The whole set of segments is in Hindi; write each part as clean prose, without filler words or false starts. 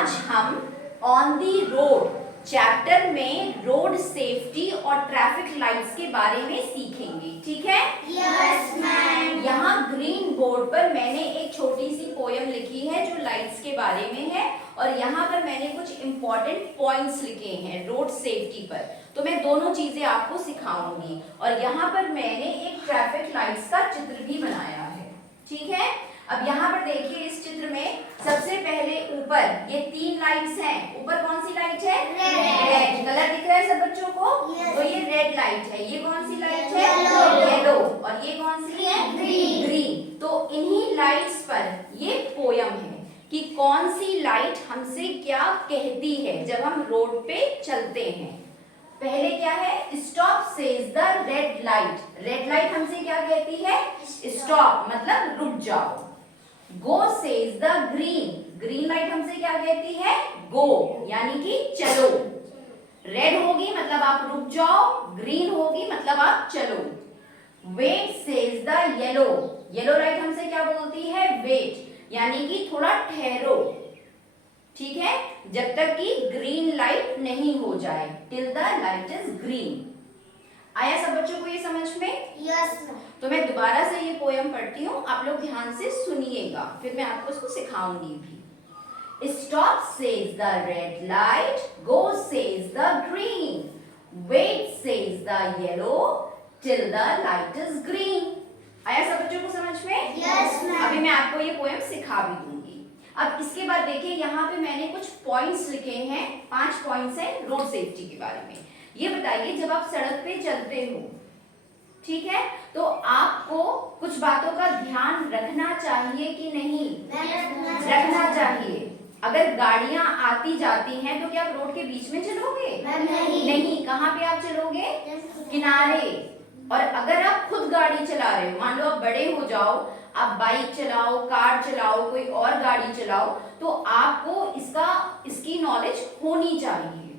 आज हम ऑन दी रोड चैप्टर में रोड सेफ्टी और ट्रैफिक लाइट्स के बारे में सीखेंगे, ठीक है? Yes ma'am. यहाँ ग्रीन बोर्ड पर मैंने एक छोटी सी पोयम लिखी है जो लाइट्स के बारे में है और यहाँ पर मैंने कुछ इंपॉर्टेंट पॉइंट्स लिखे हैं रोड सेफ्टी पर। तो मैं दोनों चीजें आपको सिखाऊंगी और यहाँ पर मैंने एक ट्रैफिक लाइट्स का चित्र भी बनाया है, ठीक है? अब यहाँ पर देखिए इस चित्र में सबसे पहले ऊपर ये 3 लाइट्स हैं। ऊपर कौन सी लाइट है? रेड। कलर दिख रहा है सब बच्चों को? तो ये रेड लाइट है। ये कौन सी लाइट है? येलो। और ये कौन सी है? ग्रीन। तो इन्हीं लाइट्स पर ये पोयम है कि कौन सी लाइट हमसे क्या कहती है जब हम रोड पे चलते हैं। पहले क्या है? Stop says the red light. Red light हमसे क्या कहती है? स्टॉप मतलब रुक जाओ। Go says the green. Green light हमसे क्या कहती है? गो यानी कि चलो। रेड होगी मतलब आप रुक जाओ, ग्रीन होगी मतलब आप चलो। Wait says the yellow. Yellow light हमसे क्या बोलती है? वेट यानी कि थोड़ा ठहरो, ठीक है, जब तक कि ग्रीन लाइट नहीं हो जाए, till the light is green. आया सब बच्चों को ये समझ में? यस। तो मैं दोबारा से ये पोयम पढ़ती हूँ, आप लोग ध्यान से सुनिएगा, फिर मैं आपको उसको सिखाऊंगी भी। Stop says the red light, go says the green, wait says the yellow, till the light is green. आया सब बच्चों को समझ में? Yes ma'am. अभी मैं आपको ये पोयम सिखा भी दूंगी। अब इसके बाद देखिए यहाँ पे मैंने कुछ पॉइंट्स लिखे हैं, 5 पॉइंट्स हैं रोड सेफ्टी के बारे में। ये बताइए जब आप सड़क पे चलते हो, ठीक है, तो आपको कुछ बातों का ध्यान रखना चाहिए कि नहीं? रखना चाहिए। अगर गाड़ियां आती जाती हैं तो क्या आप रोड के बीच में चलोगे? नहीं। कहाँ पे आप चलोगे? किनारे। और अगर आप खुद गाड़ी चला रहे हो, मान लो आप बड़े हो जाओ, आप बाइक चलाओ, कार चलाओ, कोई और गाड़ी चलाओ, तो आपको इसकी नॉलेज होनी चाहिए,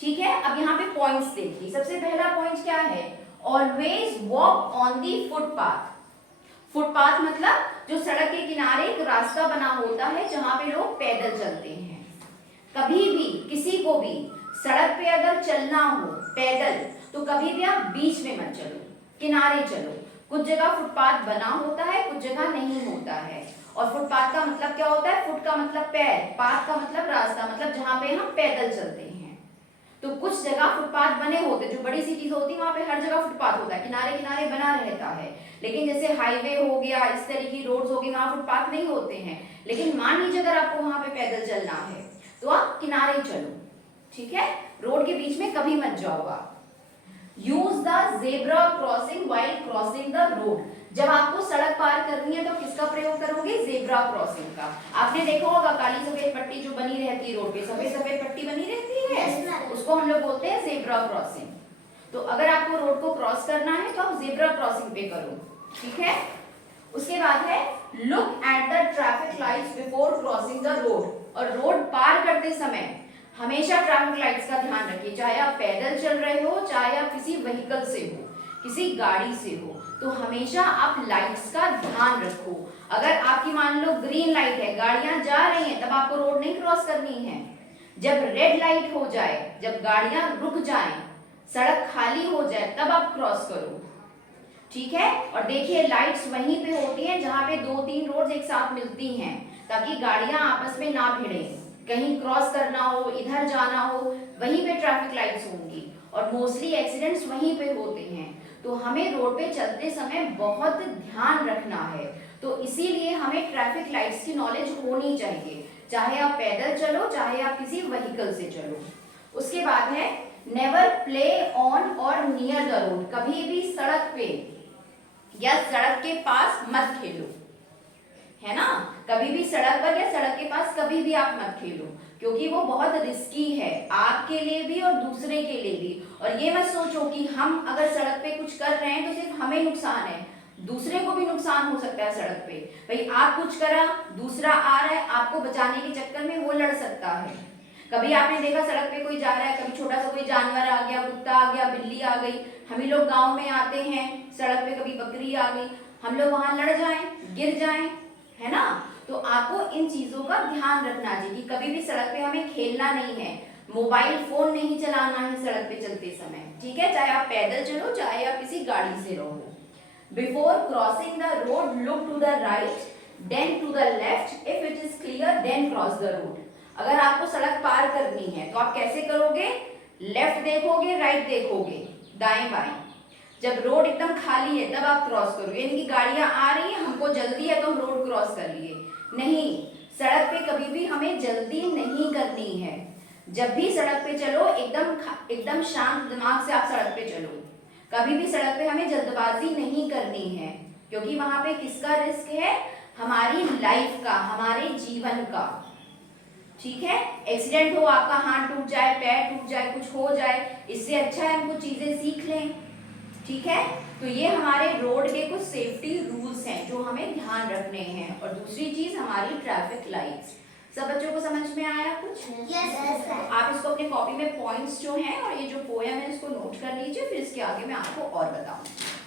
ठीक है? अब यहाँ पे पॉइंट्स देखिए। सबसे पहला पॉइंट क्या है? Always walk on the footpath. Footpath मतलब जो सड़क के किनारे एक रास्ता बना होता है जहां पे लोग पैदल चलते हैं। कभी भी किसी को भी सड़क पे अगर चलना हो पैदल तो कभी भी आप बीच में मत चलो, किनारे चलो। कुछ जगह फुटपाथ बना होता है, कुछ जगह नहीं होता है। और फुटपाथ का मतलब क्या होता है? फुट का मतलब पैर, पाथ का मतलब रास्ता, मतलब जहां पे हम पैदल चलते हैं। तो कुछ जगह फुटपाथ बने होते, जो बड़ी सिटीज होती है वहां पे हर जगह फुटपाथ होता है, किनारे किनारे बना रहता है। लेकिन जैसे हाईवे हो गया, इस तरह की रोड्स हो गई, वहां फुटपाथ नहीं होते हैं। लेकिन मान लीजिए अगर आपको वहां पे पैदल चलना है तो आप किनारे चलो, ठीक है? रोड के बीच में कभी मत जाओ आप। Use the zebra crossing while crossing the road. जब आपको सड़क पार करनी है तो किसका प्रयोग करोगे? जेब्रा क्रॉसिंग का। आपने देखा होगा काली सफेद पट्टी जो बनी रहती है रोड पे, सफेद सफेद पट्टी बनी रहती है, उसको हम लोग बोलते हैं जेब्रा क्रॉसिंग। तो अगर आपको रोड को क्रॉस करना है तो आप जेब्रा क्रॉसिंग पे करो, ठीक है? उसके बाद है look at the traffic lights before crossing the road. और रोड पार करते समय हमेशा ट्रैफिक लाइट्स का ध्यान रखिए, चाहे आप पैदल चल रहे हो, चाहे आप किसी व्हीकल से हो, किसी गाड़ी से हो, तो हमेशा आप लाइट्स का ध्यान रखो। अगर आपकी मान लो ग्रीन लाइट है, गाड़ियां जा रही हैं, तब आपको रोड नहीं क्रॉस करनी है। जब रेड लाइट हो जाए, जब गाड़ियां रुक जाएं, सड़क खाली हो जाए, तब आप क्रॉस करो, ठीक है? और देखिए लाइट्स वहीं पे होती हैं जहां पे 2-3 रोड्स एक साथ मिलती हैं, ताकि गाड़ियां आपस में ना भिड़ें। कहीं क्रॉस करना हो, इधर जाना हो, वहीं पे ट्रैफिक लाइट्स होंगी और मोस्टली एक्सीडेंट्स वहीं पे होते हैं। तो हमें रोड पे चलते समय बहुत ध्यान रखना है। तो इसीलिए हमें ट्रैफिक लाइट्स की नॉलेज होनी चाहिए, चाहे आप पैदल चलो, चाहे आप किसी व्हीकल से चलो। उसके बाद है नेवर प्ले ऑन और नियर द रोड। कभी भी सड़क पे या सड़क के पास मत खेलो, है ना? कभी भी सड़क पर या सड़क के पास कभी भी आप मत खेलो, क्योंकि वो बहुत रिस्की है आपके लिए भी और दूसरे के लिए भी। और ये मत सोचो कि हम अगर सड़क पे कुछ कर रहे हैं तो सिर्फ हमें नुकसान है, दूसरे को भी नुकसान हो सकता है सड़क पे। भाई आप कुछ करा, दूसरा आ रहा है, आपको बचाने के चक्कर में वो लड़ सकता है। कभी आपने देखा सड़क पे कोई जा रहा है, कभी छोटा सा कोई जानवर आ गया, कुत्ता आ गया, बिल्ली आ गई, हम ही लोग गाँव में आते हैं सड़क पे, कभी बकरी आ गई, हम लोग वहां लड़ जाएं, गिर जाएं, है ना? तो आपको इन चीजों का ध्यान रखना चाहिए कि कभी भी सड़क पे हमें खेलना नहीं है, मोबाइल फोन नहीं चलाना है सड़क पे चलते समय, ठीक है, चाहे आप पैदल चलो चाहे आप किसी गाड़ी से रहो। Before crossing the road look to the right then to the left, if it is clear then cross the road. अगर आपको सड़क पार करनी है तो आप कैसे करोगे, लेफ्ट देखोगे राइट देखोगे, दाएं बाएं। जब रोड एकदम खाली है तब आप क्रॉस करोगे, यानी कि गाड़ियां आ रही हैं, हमको जल्दी है तो हम रोड क्रॉस कर लिए, नहीं, सड़क पे कभी भी हमें जल्दी नहीं करनी है। जब भी सड़क पे चलो एकदम शांत दिमाग से आप सड़क पे चलो, कभी भी सड़क पे हमें जल्दबाजी नहीं करनी है, क्योंकि वहां पे किसका रिस्क है, हमारी लाइफ का, हमारे जीवन का, ठीक है। एक्सीडेंट हो, आपका हाथ टूट जाए, पैर टूट जाए, कुछ हो जाए, इससे अच्छा है हम कुछ चीजें सीख लें, ठीक है। तो ये हमारे रोड के कुछ सेफ्टी रूल्स हैं जो हमें ध्यान रखने हैं। और दूसरी चीज हमारी ट्रैफिक लाइट्स। सब बच्चों को समझ में आया कुछ? Yes, sir. आप इसको अपने कॉपी में पॉइंट्स जो हैं और ये जो पोयम है इसको नोट कर लीजिए, फिर इसके आगे मैं आपको और बताऊंगी।